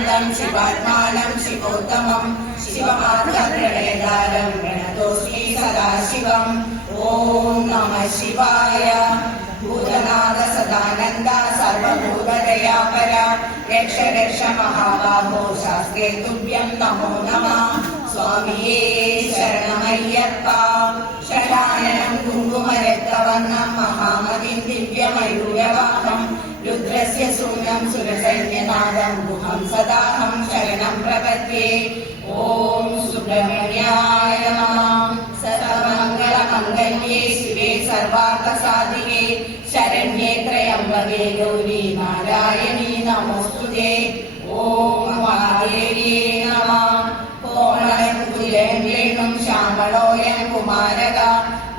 शिवानन्दं शिवात्मानं शिवोत्तमं शिवमार्गप्रणयदारं प्रणतोऽस्मि सदाशिवम् ॐ नमः शिवाय। भूतनाथ सदानन्द सर्वभूतदयापरा रक्ष रक्ष महाबाहो शास्त्रे तुभ्यं नमो नमः। स्वामिये शरणमय्यप्पा। शताननं कुङ्कुमरक्तवर्णं महामतिं दिव्यमयूरवाहं रुद्रस्य सूनं सुरसैन्यनादं गुहं सदाहं शरणं प्रपद्ये। ॐ सुब्रह्मण्याय नमः। सर्वमङ्गलमङ्गल्ये शिवे सर्वार्थसाधिके शरण्ये त्र्यम्बके गौरी नारायणी नमोस्तुते। ॐ महादेव्ये नमः। कोमलकुलेन वेणुं श्यामलोऽयं कुमारक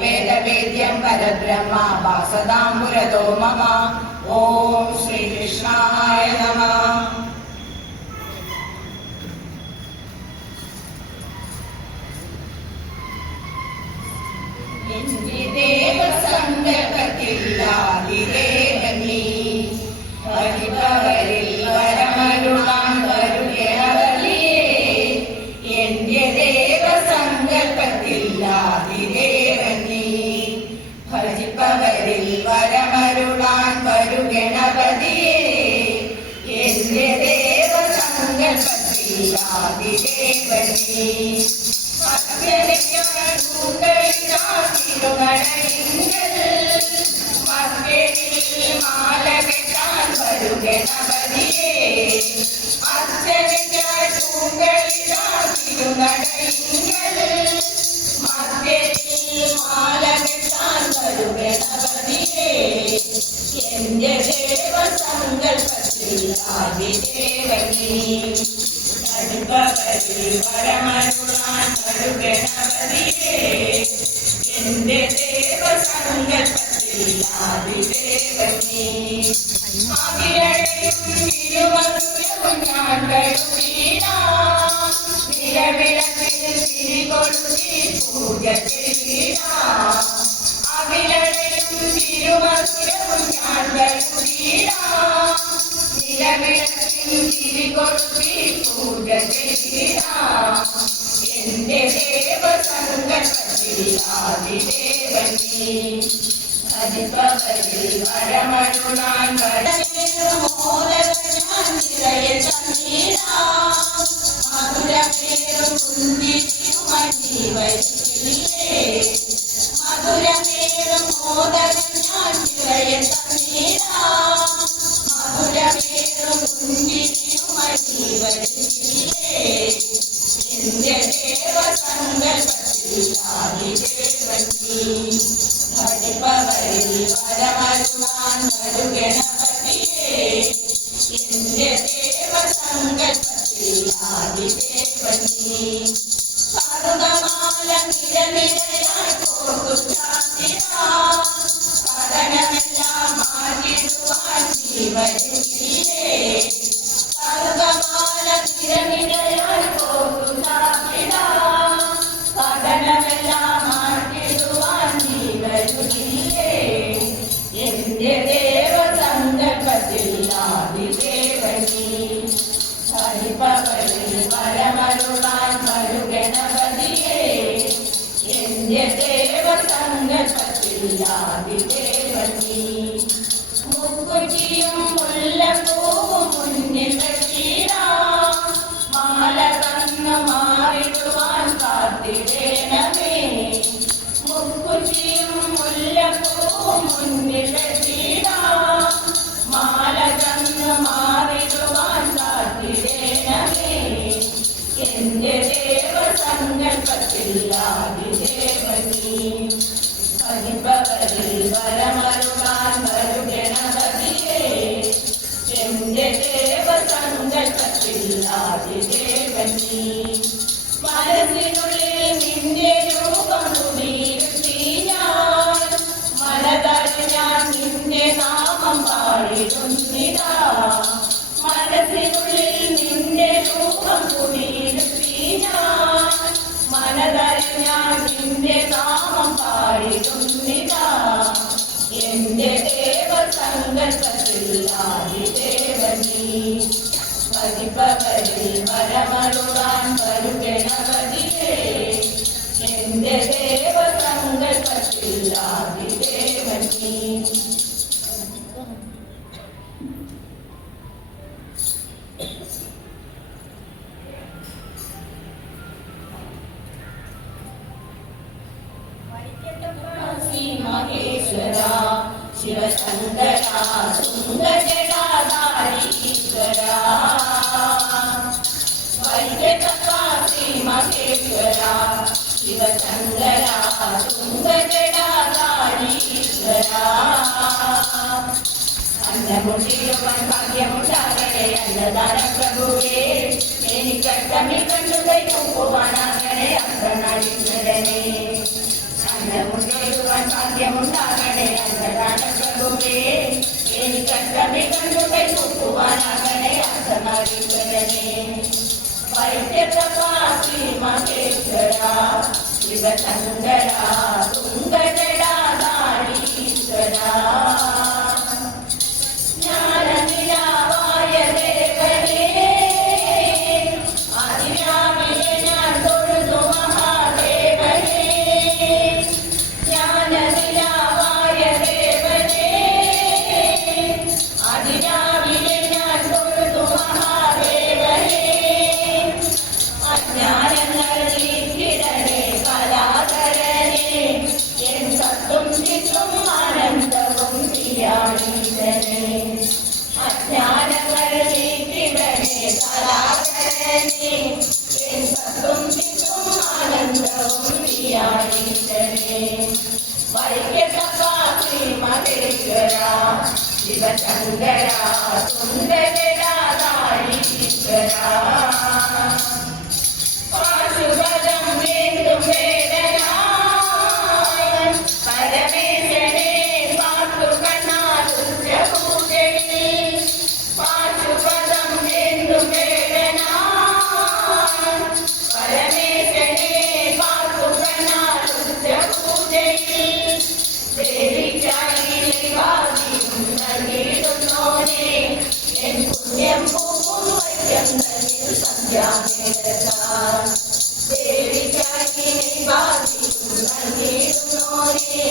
वेदवेद्यं परब्रह्म वासदां पुरतो मम। ॐ श्रीकृष्णाय नमः। ദേവസങ്കൽപ്പത്തില്ലാതിരേവനീ ഹരിഭവരിൽ വരമരുളാൻ വരുകയവളിയേ. എന്റെ ദേവസങ്കൽപ്പത്തില്ലാതിരേവനീ ഭജിപ്പവരിൽ വരമരുളാൻ വരുഗണപതിയേ. എന്റെ ദേവസങ്കൽപ്പത്തില്ലാതിരേവനീ മാലകെട്ടാൻ വരുഗണപതിയേ. മാലകെട്ടാൻ വരുഗണപതിയേ. എന്റെ ദേവസങ്കൽപ്പത്തില്ലാതിരേവനീ ഹരിഭവരിൽ വരമരുളാൻ വരുഗണപതിയേ. എന്റെ ദേവസങ്കൽപ്പത്തില്ലാതിരേവനീ അവിരടയും തിരുമധുരവും ഞാൻ കഴുകിടാം. നിരവിളക്കിൽ തിരികൊളുത്തി പൂജ ചെയ്തിടാം. അവിരടയും തിരുമധുരവും ഞാൻ കഴുകിടാം. നിരവിളക്കിൽ തിരികൊളുത്തി പൂജ ചെയ്തിടാം. എന്റെ ദേവസങ്കൽപ്പത്തില്ലാതിരേവനീ ഹരിഭവരിൽ വരമരുളാൻ മധുരമേറും കുന്തിരിയുമണി വരില്ലേ. മധുരമേറും മോദകം ഞാൻ ചിറയെ തന്നീടാം. മധുരമേറും കുന്തിരിയുമണി വരില്ലേ. എന്റെ ദേവസങ്കൽപ്പത്തില്ലാതിരേവനീ ഹരിഭവരിൽ വരമരുളാൻ വരുഗണപതിയേ. എന്റെ ദേവസങ്കൽപ്പത്തില്ലാതിരേവനീ പർവ്വതമാല നിരനിരയായി കോർത്തു ചാർത്തിടാം. കടനമെല്ലാം മാറ്റിടുവാൻ നീ വരുന്നില്ലേ. പർവ്വതമാല നിരനിരയായി കോർത്തു ചാർത്തിടാം. കടനമെല്ലാം മാറ്റിടുവാൻ നീ വരുന്നില്ലേ. എന്റെ ദേവസങ്കൽപ്പത്തില്ലാതിരേവനീ ഹരിഭവരിൽ വരമരുളാൻ വരുഗണപതിയേ. എന്റെ ദേവസങ്കൽപ്പത്തില്ലാതിരേവനീ മുക്കുറ്റിയും മുല്ലപ്പൂവും മുന്നിൽ വെച്ചിടാം. മാല തന്നു മാറിടുവാൻ കാത്തിടേണമേ. മുക്കുറ്റിയും മുല്ലപ്പൂവും മുന്നിൽ വെച്ചിടാം. മാല തന്നു മാറിടുവാൻ കാത്തിടേണമേ. എന്റെ ദേവസങ്കൽപ്പത്തില്ലാതിരേവനീ ഹരിഭവരിൽ വരമരുളാൻ വരുഗണപതിയേ. എന്റെ ദേവസങ്കൽപ്പത്തില്ലാതിരേവനീ മനസ്സിനുള്ളിൽ നിന്റെ രൂപം കുടിയിരുത്തി ഞാൻ. മനതറിൽ ഞാൻ നിന്റെ നാമം പാടിടുന്നിതാ. മനസ്സിനുള്ളിൽ നിന്റെ രൂപം കുടിയിരുത്തി ഞാൻ. മനതറിൽ ഞാൻ നിന്റെ നാമം പാടിടുന്നിതാ. എന്റെ ദേവസങ്കൽപ്പത്തില്ലാതിരേവനീ പതിപ്പവരിൽ വരമരുളാൻ വരു ഗണപതിയേ എന്റെ ദേവസങ്കൽപ്പത്തിൽ ആദിദേവൻ നീ. മഹേശ്വര ശിവശങ്കര സുന്ദരജടാധാരീശ്വര വൈദ്യകാശി മഹേശ്വര ശിവശങ്കര സുന്ദരജടാധാരീശ്വര അന്നമുണ്ടിടുവാൻ ഭാഗ്യമുണ്ടാകണേ അന്നദാന പ്രഭുവേ എനിക്കഷ്ടമി കണ്ടുകൈ നോക്കുവാനാകണേ അർദ്ധനാരീശ്വരനെ. അന്നമുണ്ടിടുവാൻ ഭാഗ്യമുണ്ടാകണേ അന്നദാന പ്രഭുവേ എനിക്കഷ്ടമി കണ്ടുകൈ നോക്കുവാനാകണേ അർദ്ധനാരീശ്വരനെ. വൈദ്യകാശി മഹേശ്വര ശിവശങ്കര സുന്ദരജടാധാരീശ്വര ജ്ഞാനനിലാവായ ദേവനേ അതിരാവിലെ ഞാൻ തൊഴുതു മഹാദേവനേ. ജ്ഞാനനിലാവായ ദേവനേ അതിരാവിലെ ഞാൻ തൊഴുതു മഹാദേവനേ. അജ്ഞാനങ്ങൾ നീക്കിടണേ കലാധരനേ എൻ സത്തും ചിത്തും ആനന്ദവും പ്രിയാണീശനേ. അജ്ഞാനങ്ങൾ നീക്കിടണേ കലാധരനേ എൻ സത്തും ചിത്തും ആനന്ദവും പ്രിയാണീശനേ. വൈദ്യകാശി മഹേശ്വര ശിവശങ്കര സുന്ദരജടാധാരീശ്വര പാശുപദം വീണ്ടും വേദനാൻ പരമേശനെ പാർത്തു കണ്ണാതുജപൂജയിൽ. പാശുപദം വീണ്ടും വേദനാൻ പരമേശനെ പാർത്തു കണ്ണാതുജപൂജയിൽ. ദേവിക്കായി ഭാഗ്യം നൽകിയിടുന്നോനെ എൻ പുണ്യം പൂക്കും വൈദ്യം നൽകി സന്ധ്യാനേരത്താൽ. ദേവിക്കായി ഭാഗ്യം നൽകിയിടുന്നോനെ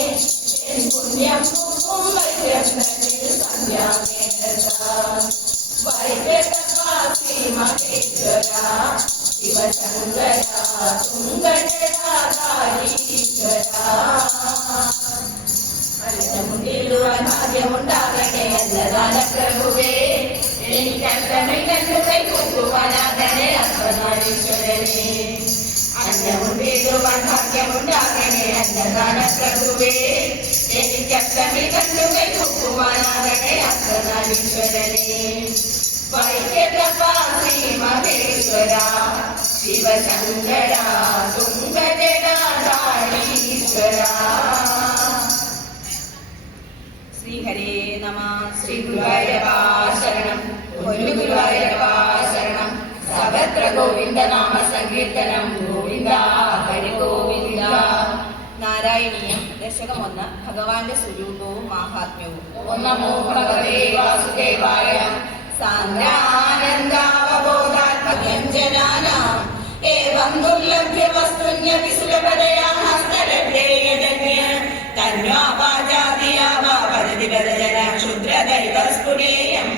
എൻ പുണ്യം പൂക്കും വൈദ്യം നൽകി സന്ധ്യാനേരത്താൽ. വൈദ്യകാശി മഹേശ്വര ശിവശങ്കര സുന്ദരജടാധാരീശ്വര അന്നമുണ്ടിടുവാൻ ഭാഗ്യമുണ്ടാകണേ അന്നദാന പ്രഭുവേ എനിക്കഷ്ടമി കണ്ടു കൈകൊണ്ടുവാനാകണേ അർദ്ധനാരീശ്വരനെ. അന്നമുണ്ടിടുവാൻ ഭാഗ്യമുണ്ടാകണേ അന്നദാന പ്രഭുവേ എനിക്കഷ്ടമി കണ്ടു കൈകൊണ്ടുവാനാകണേ അർദ്ധനാരീശ്വരനെ. വൈദ്യകാശി മഹേശ്വര ശിവശങ്കര സുന്ദരജടാധാരീശ്വര. ശ്രീഹരേ നമ. ശ്രീ ഗുരുവായൂരപ്പാ ശരണം. ഒരു ഗുരുവായൂരപ്പാ ശരണം. സർവത്ര ഗോവിന്ദ നാമ സങ്കീർത്തനം. ഗോവിന്ദ ഹരി ഗോവിന്ദ. നാരായണീയം ദശകം 1. ഭഗവാന്റെ സ്വരൂപവും മാഹാത്മ്യവും. നമോ ഭഗവതേ വാസുദേവായ. സാന്ദ്രാനന്ദാവബോധാത്മവ്യഞ്ജനാനാം ഏവം ദുർലഭ്യ വസ്തുന്യപി സുലഭതയാ ഹസ്തലഭ്യേയജന്യ തന്വാപാജാതിയാവാ വദതി വദജന ക്ഷുദ്രദൈവസ്ഫുടേയം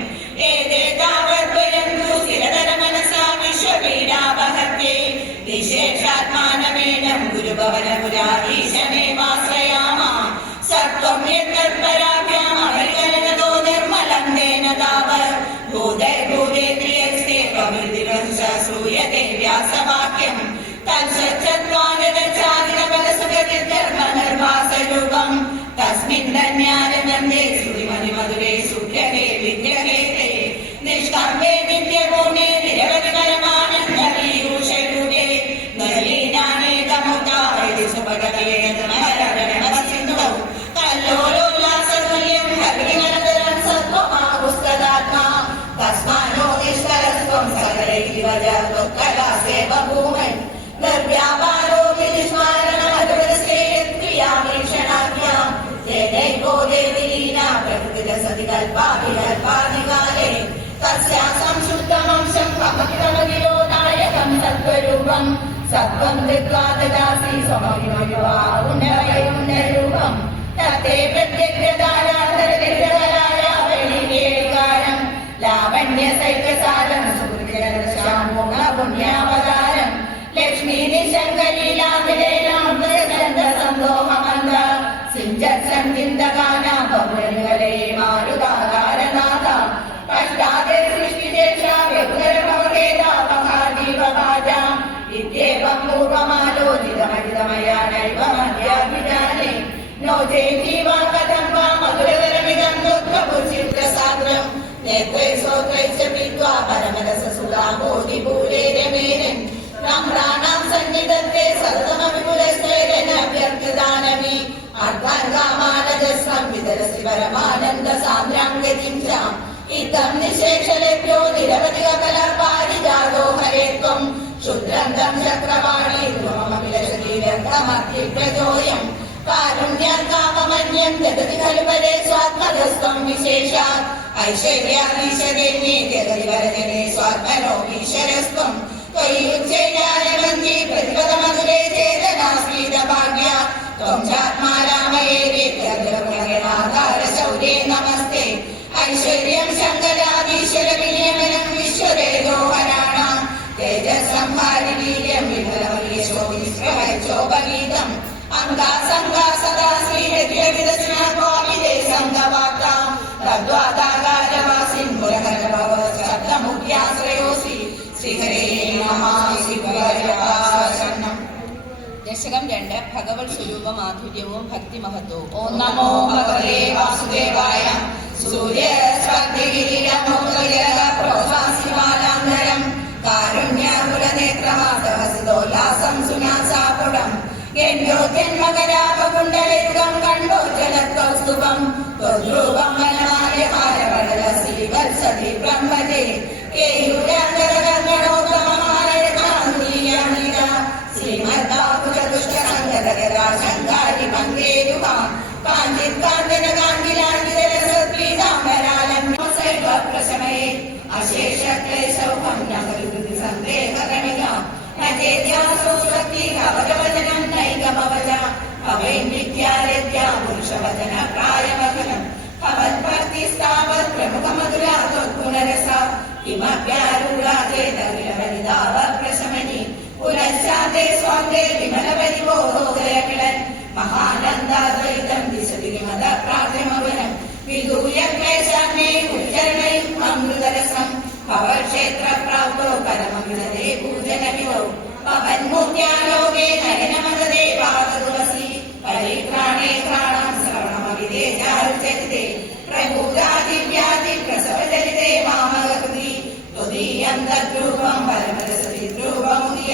ഏതേതാവദ്വയം തു സ്ഥിരതരമനസാ വിശ്വപീഡാപഹത്യേ വിശേഷാത്മാനമേനം ഗുരുഭവനപുരാധീശമേവാശ്രയാമ സത്വം യത്തത്പരാഭ്യാമഹരികരനതോ നിർമ്മലം തേന താവത് ഭൂതൈർഭൂതേന്ദ്രിയസ്തേ പ്രവൃത്തിരംസ ശ്രൂയത്തെ വ്യാസവാക്യം തത്സത്യത്വാനദച്ചാദിനപദസുഖനിർധർമ്മനിർവാസരൂപം തസ്മിൻ ധന്യാനന്ദേ ശ്രുതിമതിമധുരേ സുഖ്യഹേ വിദ്യഹേതേ നിഷ്കർമ്മേ നിത്യപൂർണേ നിരവധി പരമാനന്ദപീയൂഷരൂപേ നലീനാനേകമുദ്ധാരതി സുഭഗതേതമഹരണസിന്ധുഃ കല്ലോലോല്ലാസതുല്യം ഹരിഗണതരം സത്വമാപുസ്തദാത്മാ തസ്മാനോ നിഷ്കരസ്ത്വം സകലൈരിവ ജാത്വക്കലാസേവ ഭൂമൻ നിർവ്യാപാരോ വിനിസ്മാരണമധുരശ്രേയത്ക്രിയാമീക്ഷണാഭ്യാം തേനൈകോ ദേവിലീനാ പ്രകൃതിരസതികൽപാവികൽപാധികാരേ തസ്യാ സംശുദ്ധമംശം സത്വം ദൃക്വാദാസി സ്വമഹിമയുവാകുണ്ഠരൂപം തത്തേ പ്രത്യക്ഷതാരാധരം ലാവണ്യ സൈത്യസാരം സുഹൃദശാമോഹ പുണ്യാവതാരം ലക്ഷ്മീ നിശങ്കലീലാമിലേലാം സന്തോഹമന്ത സിഞ്ചം ചിന്തകാനാം ബഹുരങ്ങളെ മാരുതാകാരനാഥ പശ്ചാത്തേ സൃഷ്ടിചേഷാവ്യപുരഭവകേതാപഹാദീപഭാജാം ഇത്യേവം പൂർവമാലോചിതമജിതമയാ നൈവമദ്യാഭിജാനേ നോ ചേതീവാ കഥം വാ മധുരകരമിദം ദുഃഖഭുചിത്രസാന്ദ്രം നേത്രേ ശ്രോത്രൈശ്ച പീത്വാ പരമരസസുലാഭോധിപൂരേ രമേരൻ ബ്രഹ്മണാനാം സന്നിധത്തെ സതതമവിപുലസ്ത്രേരനഭ്യർത്ഥിദാനമി അർത്ഥാൻകാമാനജസ്സം വിതരസി പരമാനന്ദ സാമ്രാംഗതിഞ്ചാം ഇതം നിശേഷലേഭ്യോ നിരവധിക കലാപാരിജാതോ ഹരേ ത്വം ക്ഷുദ്രന്തം ചക്രവാണി ധ്രുവമവിലശതി വ്യർത്ഥമത്യപ്രജോയം കാരുണ്യാകാമമന്യം ജഗതി ഖലു പരേ സ്വാത്മതസ്ത്വം വിശേഷാത് ഐശ്വര്യാധീശദേവ്യേ ജഗതി വരജനേ സ്വാത്മനോപീശ്വരസ്ത്വം ത്വയ്യുജ്ജയാനവന്തി പ്രതിപദമധുരേ ചേതനാസ്മീതഭാഗ്യ ത്വം ചാത്മാ രാമയേ വേദ്യഗ്രഹണാധാരശൗര്യേ നമസ്തേ ഐശ്വര്യം ശങ്കരാധീശ്വര വിനിയമനം വിശ്വവേദോഹരാണാം തേജസ്സംഹാരി വീര്യം വിമലമലീശോഭിശ്രമൈചോപഗീതം അംഗാസംഗാ സദാ ശ്രീരതിരവിദസ്നാത്വാവിദേശംഗവാക്താം തദ്വാതാകാരവാസിൻ മുരഹരഭവ ശബ്ദമുഖ്യാശ്രയോസി ശ്രീഹരേ നമഃ ശിവായ. ദശകം 2 ഭഗവത് സ്വരൂപ മാധുര്യവും ഭക്തി മഹത്വവും. ഓം നമോ ഭഗവതേ വാസുദേവായ. സൂര്യസ്വർഗിരിരമോദയപ്രോഭാസിമാലാന്തരം കാരുണ്യാകുലനേത്രമാസവസിതോല്ലാസം സുനാസാപുടം ജന്മകരാപകുണ്ടലയുഗം കണ്ടോ ജലകൗസ്തുഭം ത്വദ്രൂപം വനമാലഹാരവടലസീവത്സതി ബ്രഹ്മജേ ശ്രീമദ്ദാപുരദുഷ്ടസംഗതരാശങ്കാരി മന്ദേരുകാം കാഞ്ചിത്കാന്തനകാന്തിലാഞ്ജിതരസത്രീതാംബരാലംബസൈവപ്രശമയേ അശേഷക്ലേശൗഹം നഗരുതി സന്ദേഹകണികാം നജേത്യാസോ ശക്തി കവചവചനം നൈകമവച ഭവേന്വിദ്യാരദ്യാ പുരുഷവചന പ്രായമകനം ഭവത്ഭക്തിസ്ഥാവത് പ്രമുഖമധുരാ ത്വത്ഗുണരസ കിമപ്യാരൂഢാചേതവിലവനിതാവപ്രശമനി പുനശ്ചാന്തേ സ്വാന്തേ വിമലപരിബോധോദയകിളൻ മഹാനന്ദാദ്വൈതം ദിശതി വിമത പ്രാർത്ഥമവനം വിദൂയ ക്ലേശാഗ്നേ ഉച്ചരണയുക്തമൃതരസം ഭവക്ഷേത്രപ്രാപ്തോ പരമവിദതേ പൂജനവിധോ ഭവന്മൂർത്യാലോകേ നയനമദതേ പാദതുളസി പരിത്രാണേ ത്രാണം ശ്രവണമവിദേ ചാരുചരിതേ പ്രഭൂതാദിവ്യാധി പ്രസവചരിതേ മാമകൃതി ത്വദീയം തദ്രൂപം പരമരസതി ധ്രുവമുദിയ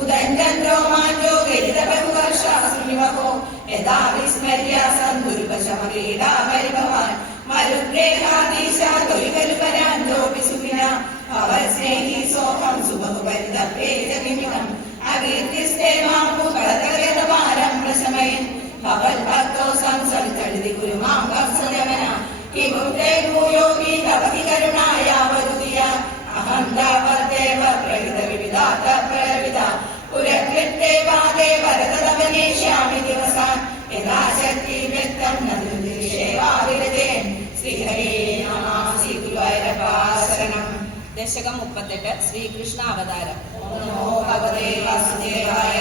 ഉദഞ്ചന്ദ്രോ മാഞ്ചോ ഗരിതബഹുവർഷാശ്രുനിവഹോ യഥാ വിസ്മര്യ സന്ദുർവശമകീടാ പരിഭവാൻ മരുദ്രേഹാദീശ തൊഴികലുപരാന്തോപി സുഖിന ഭവസ്നേഹി സോഹം സുബഹുപരിതപേജവിന്യം അകീർത്തിസ്തേ മാമു കളതകയതപാരം പ്രശമയൻ ഭവൽഭക്തോ സംസവിതളിതി ഗുരുമാം വത്സരവന കിമുക്തേ ഭൂയോപി തവതി കരുണായാവരുതിയ അഹം താവദേവ പ്രഹിത വിവിധാത പ്രവിധ പുരകൃത്തേ വാദേ വരതവനേഷ്യാമി ദിവസാൻ യഥാശക്തി വ്യക്തം നദിശേവാവിരജയൻ ശ്രീഹരേ നമഃ ശ്രീഗുരുവായൂരപ്പ ശരണം. ദശകം 38 ശ്രീകൃഷ്ണ അവതാരം. നമോ ഭഗവതേ വാസുദേവായ.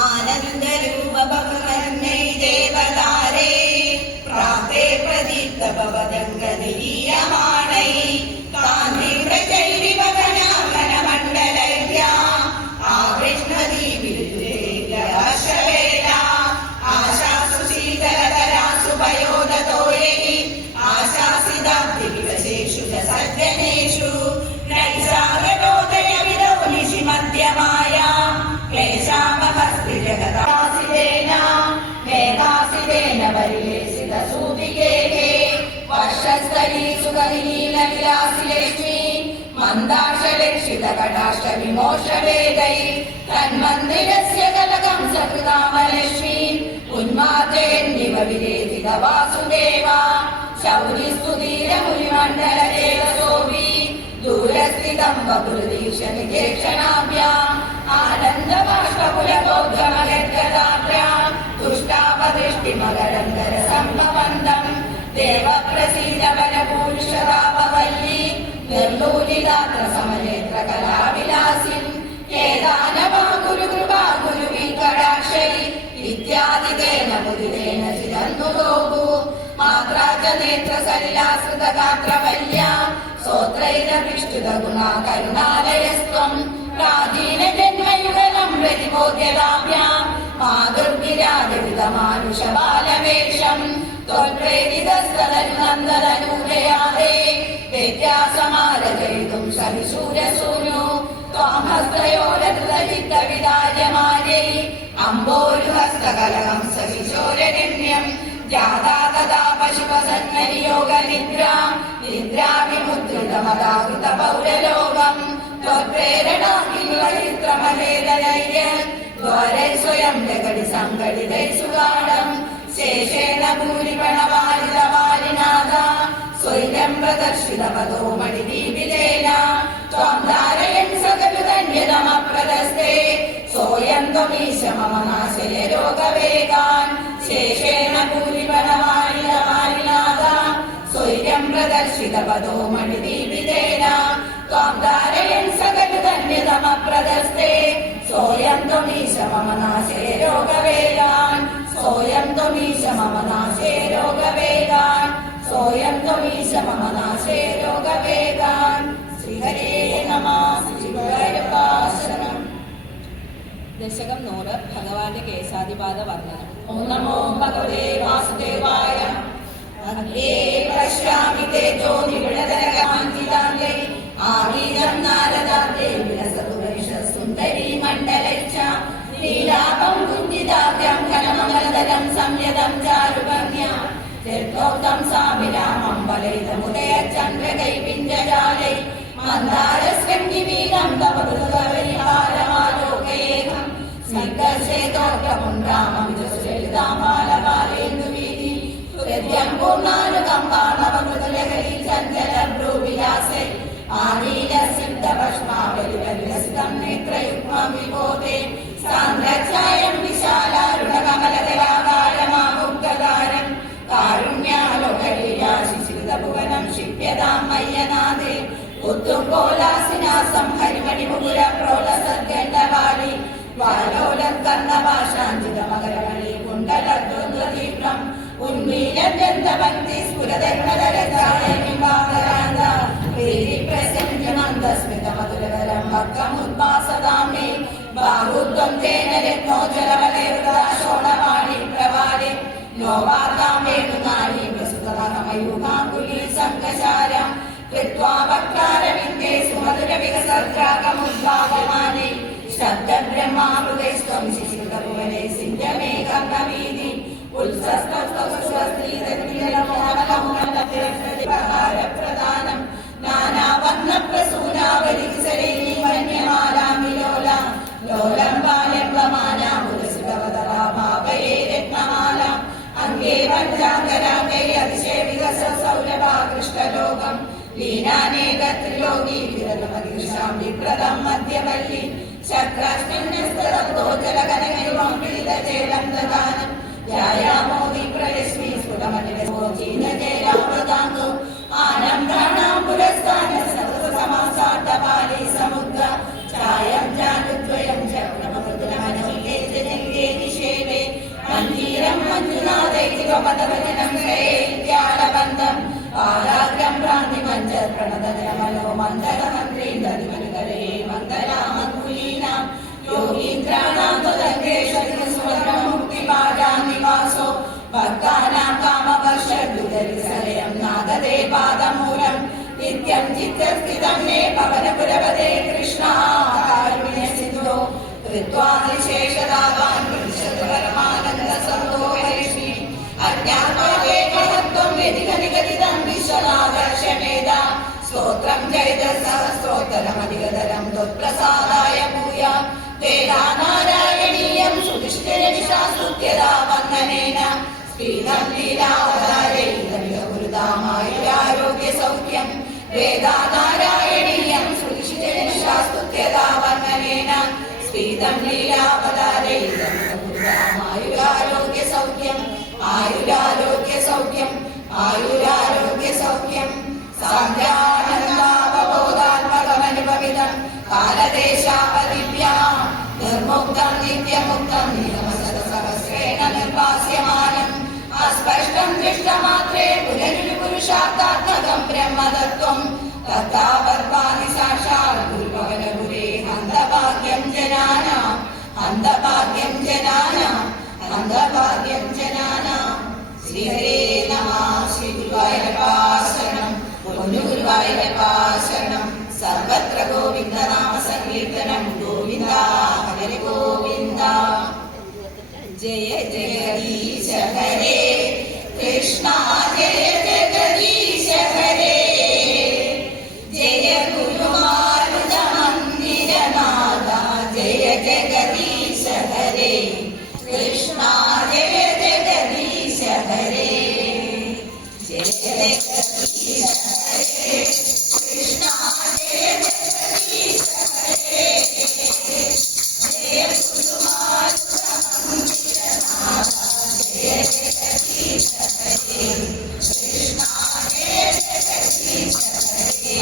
ആനന്ദരൂപ ഭഗവന്നൈ ദേവതാരേ പ്രാപ്തേ പ്രദീപ്ത ഭവദംഗദീയമാണൈ കാന്തി പ്രചൈരിവഗണാമനമണ്ഡലൈര്യാ ആകൃഷ്ണദീപിരുദേവശവേല ആശാസു ശീതലതരാസു ഭയോദതോയൈ ആശാസിതാബ്ധി വിവശേഷു ച സജ്ജനേഷു നൈസാഗതോദയ വിദോ നിശി മധ്യമായ ക്ലേശാമഹസ്തി ജഗതാസിതേന മേഘാസിതേന പരിലേസിത സൂതികേഹേ വർഷസ്ഥലീ സുഖനീല വിലാസി ലക്ഷ്മി മന്ദാശലക്ഷിത കടാക്ഷ വിമോഷവേദൈ തന്മന്ദിരസ്യ കലകം സകൃതാമലക്ഷ്മി ഉന്മാദേന്ദിവ വിലേതിത വാസുദേവ ശൗരിസ്തുതീരമുനിമണ്ഡല ദേവസോഭി ദൂരസ്ഥിതം വപുരദീക്ഷ നിജേക്ഷണാഭ്യാം ആനന്ദബാഷ്പകുലഗോദ്ഗമഗദ്ഗദാഭ്യാം തുഷ്ടാപദൃഷ്ടിമകരന്ധരസംഭവന്തം ദേവപ്രസീദബലഭൂഷതാപവല്ലി നിർലൂലിതാത്രസമനേത്രകലാവിലാസിൻ ഏതാനവാ ഗുരുകൃപാഗുരുവികടാക്ഷൈ ഇത്യാദിതേന മുദിതേന ചിരന്തുലോകു മാത്രാച നേത്രസലിലാസൃതഗാത്രവല്യാ സോത്രൈരവിഷ്ടുതഗുണാ കരുണാലയസ്ത്വം പ്രാചീനജന്മയുഗലം പ്രതിബോധ്യതാഭ്യാം മാതുർഗിരാജവിതമാനുഷബാലവേഷം ത്വൽപ്രേരിതസ്തനന്ദനൂരയാദേ വ്യത്യാസമാരജയിതും സവിശൂരസൂനു ത്വാമസ്ത്രയോരകൃതചിത്തവിദാര്യമാനൈ അംബോരുഹസ്തകലഹം സവിശോരരമ്യം ജാതാ തഥാ പശുപസന്നനിയോഗനിദ്രാം നിദ്രാവിമുദ്രിതമതാകൃതപൗരലോകം ത്വൽപ്രേരണാകിനിവചിത്രമഹേതനൈര്യ ദ്വാരൈ സ്വയം ജഗതി സംഘടിതൈ സുഗാഢം ശേഷേണ ഭൂരിപണവാരിതവാരിനാഥ സ്വൈരം പ്രദർശിതപദോ മണിദീപിതേന ത്വം ധാരയൻ സകലുധന്യതമപ്രദസ്തേ സോയം ത്വമീശ മമ നാശയ രോഗവേഗാൻ ശേഷേണ ഭൂരിപണവാരിതവാരിനാഥ സ്വൈരം പ്രദർശിതപദോ മണിദീപിതേന ത്വം ധാരയൻ സകലുധന്യതമപ്രദസ്തേ സോയം ത്വമീശ മമ നാശയ രോഗവേഗാൻ സോയം ത്വമീശ മമ നാശയ രോഗവേഗാൻ സോയം ത്വമീശ മമ നാശയ രോഗവേഗാൻ. ശ്രീഹരേ നമഃ. ശ്രീഗുരുവായൂരപ്പാശരണം. ദശകം 100 ഭഗവാന്റെ കേശാദിപാദ വർണ്ണനം. ഓം നമോ ഭഗവതേ വാസുദേവായ. അഗ്നേ പശ്യാമി തേജോ നിബിഡതരകാന്തിതാംഗൈ ആവീരം നാരദാന്തേ വിലസതുരവിഷസുന്ദരീ മണ്ഡലൈശ്ച നീലാപം കുഞ്ചിതാഭ്യം ഘനമംഗലധരം സംയതം ചാരുഭംഗ്യാ തീർത്ഥോക്തം സാമിരാമം വലയിതമുദയ ചന്ദ്രകൈ പിഞ്ചജാലൈ മന്ദാരശൃംഗിമീനം തവ പരിഹാരമാലോകേഹം സ്നിഗ്ധശ്വേതോഗ്രമുണ്ടാമമിതസുലളിതാമാലപാലേന്ദുവീതി ഹൃദ്യം പൂർണ്ണാനുകമ്പാണവമൃദുലഹരി ചഞ്ചലഭ്രൂവിലാസൈ ആനീലസിദ്ധഭസ്മാവലിവലിലസിതം നേത്രയുഗ്മം വിബോധേ സാന്ദ്രഛായം വിശാലാരുണകമലകലാകാരമാമുഗ്ധകാരം കാരുണ്യാലോകരീരാശിശ്രിതഭുവനം ക്ഷിപ്യതാം മയ്യനാഥേ ഉത്തുംബോലാസിനാസം ഹരിമണിമുകുരപ്രോലസദ്ഗണ്ഡവാലി വാലോലം കർണഭാഷാഞ്ചിതമകരമണി കുണ്ടലദ്വന്ദ്വതീവ്രം ഉന്മീലഭ്യന്തഭക്തി സ്ഫുരതരുണതരജായമിവാകരാന്ത പ്രീതിപ്രസഞ്ജമന്തസ്മിതമധുരകരം ഭക്തമുദ്ഭാസതാം മേ ബാഹുത്വം തേന രത്നോജ്വലവലൈർദാശോണവാണി പ്രവാലി നോവാതാം വേണുനാളീ പ്രസുതമയൂകാംഗുലീ സംഘശാരം കൃത്വാ വക്രാരവിന്ദേ സുമധുരവികസദ്രാഗമുദ്ഭാവമാനൈ ശബ്ദബ്രഹ്മാമൃതൈസ്ത്വം ശിശിരുതഭുവനൈ സിന്ധ്യമേകംഗമീതി ഉത്സസ്തസ്തസ്വസ്ത്രീതത്തിലമോഹനപ്രധാനം നാനാവർണ്ണപ്രസൂനാവലിസരൈ വന്യമാലാമിലോല ലോലം ബാലംബമാനാമുദസുതവതരാഭാവയേ രത്നമാല അംഗേ പഞ്ചാംഗരാംഗൈ അതിശയവികസൗരഭാകൃഷ്ടലോകം ലീനാനേകത്രിലോകീ വിരലമതികൃശാം വിപ്രദം മധ്യവല്ലി ശക്രാഷ്ട്രന്യസ്തോജലകനകൈവം പീതചേലം ദദാനം യായാമോദി പ്രയസ്മി സ്ഫുടമനിരസോചീനജേലാമൃതാംഗു ആനം പ്രാണാം പുരസ്ഥാന സതതസമാസാട്ടപാലി സമുദ്ര ഛായം ജാനുദ്വയം ചക്രമൃദുലമനോല്ലേജനംഗേ നിഷേവേ മഞ്ജീരം മഞ്ജുനാഥൈതികപദവചനം ശ്രേത്യാലബന്ധം പാലാഗ്രം ഭ്രാന്തിമഞ്ജ പ്രണതനമനോ മന്ദരമന്ത്രീന്ദതിമനുകരേ മന്ദരാമങ്കുലീനാം യോഗീന്ദ്രാണാം ത്വദംഗേഷമുക്തിപാദാനിവാസോ ഭക്താനാം കാമവർഷദ്ദുരിതരിസലയം നാഗദേ പാദമൂലം നിത്യം ചിത്തസ്ഥിതം മേ പവനപുരപദേ കൃഷ്ണ കാരുണ്യസിന്ധോ കൃത്വാ നിശേഷതാവാൻ പരമാനന്ദസന്തോഹരിഷ്ണി അജ്ഞാത്വാവേകമത്വം വ്യതികനിഗതിതം വിശ്വനാദർശമേധ സ്തോത്രം ജയതസഹസ്രോത്തരമധികതരം ത്വത്പ്രസാദായ ഭൂയാം വേദാനാരായണീയം സുധിഷ്ഠിരനിശാസ്തുത്യതാ വന്ദനേന സ്ഫീതം ലീലാവതാരൈതമികഗുരുതാമായുരാരോഗ്യസൗഖ്യം വേദാനാരായണീയം സുധിഷ്ഠിരനിശാസ്തുത്യതാ വന്ദനേന ആയുരാരോഗ്യ സൗഖ്യം സാന്ദ്രാനന്ദാവബോധാത്മകമനുഭവിതം കാലദേശാപദിവ്യാം നിർമുക്തം നിത്യമുക്തം നിയമസഹസ്രേണ നിർഭാസ്യമാനം അസ്പഷ്ടം ദൃഷ്ടമാത്രേ പുനരുപുരുഷാർത്ഥാത്മകം ബ്രഹ്മതത്വം തഥാപർവാണി സാക്ഷാത് ഗുരുഭവനഗുരേ അന്ധഭാഗ്യം ജനാനാം അന്ധഭാഗ്യം ജനാനാം അന്ധഭാഗ്യം ജനാനാം. ശ്രീഹരേ നമഃ. ശ്രീ ഗുരുവായൂരപ്പാ ശരണം. പൊന്നു ഗുരുവായൂരപ്പാ ശരണം. സർവത്ര ഗോവിന്ദ നാമ സങ്കീർത്തനം. ഗോവിന്ദ ഹരേ ഗോവിന്ദ. ജയ ജഗദീശ ഹരേ കൃഷ്ണ ജയ ജഗദീശ ഹരേ ജയ ഗുരുമാരുത മന്ദിരനാഥ ജയ ജഗദീശ ഹരേ കൃഷ്ണ ജയ ജഗദീശ ഹരേ ജയ ജഗദീശ ഹരേ കൃഷ്ണ ജയ ജഗദീശ ഹരേ ജയ ഗുരുമാരുത മന്ദിരനാഥ ജയ ജഗദീശ ഹരേ കൃഷ്ണ ജയ ജഗദീശ ഹരേ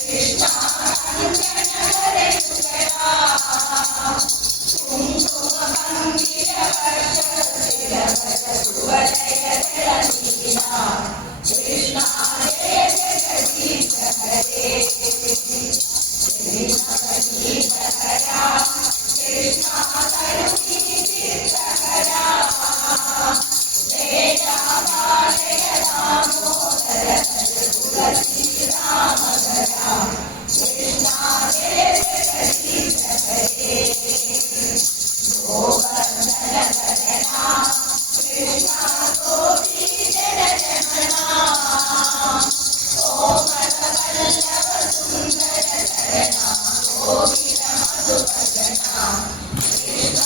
കൃഷ്ണ കഞ്ചന ഹരയുകരാ കുങ്കുമമന്ദിര വർഷ കൃഷ്ണ ജയ ജഗദീശ ഹരേ കൃഷ്ണ തരുണീ തീർത്ഥഹരാ ജയ രാമാലയ ദാമോദര തുളസീരാമധരാ കൃഷ്ണ ജയ ജഗദീശ ഹരേ ഗോവർദ്ധനധരണാ കൃഷ്ണ ഗോപീ ജനജനനാ കോമളവല്ലഭ സുന്ദരധരണാ കോകില മധുഭജനാ കൃഷ്ണ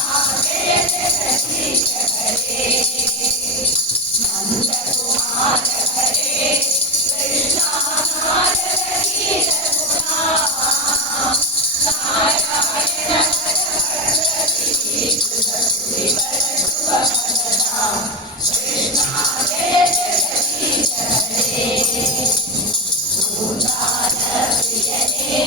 ജയ ജഗദീശ ഹരേ നന്ദകുമാര ഹരേ കൃഷ്ണ നാരദ ഗീതഗുണാ നാരായണ കൃഷ്ണ ജയ ജഗദീശ ഹരേ ഭൂതാന പ്രിയനേ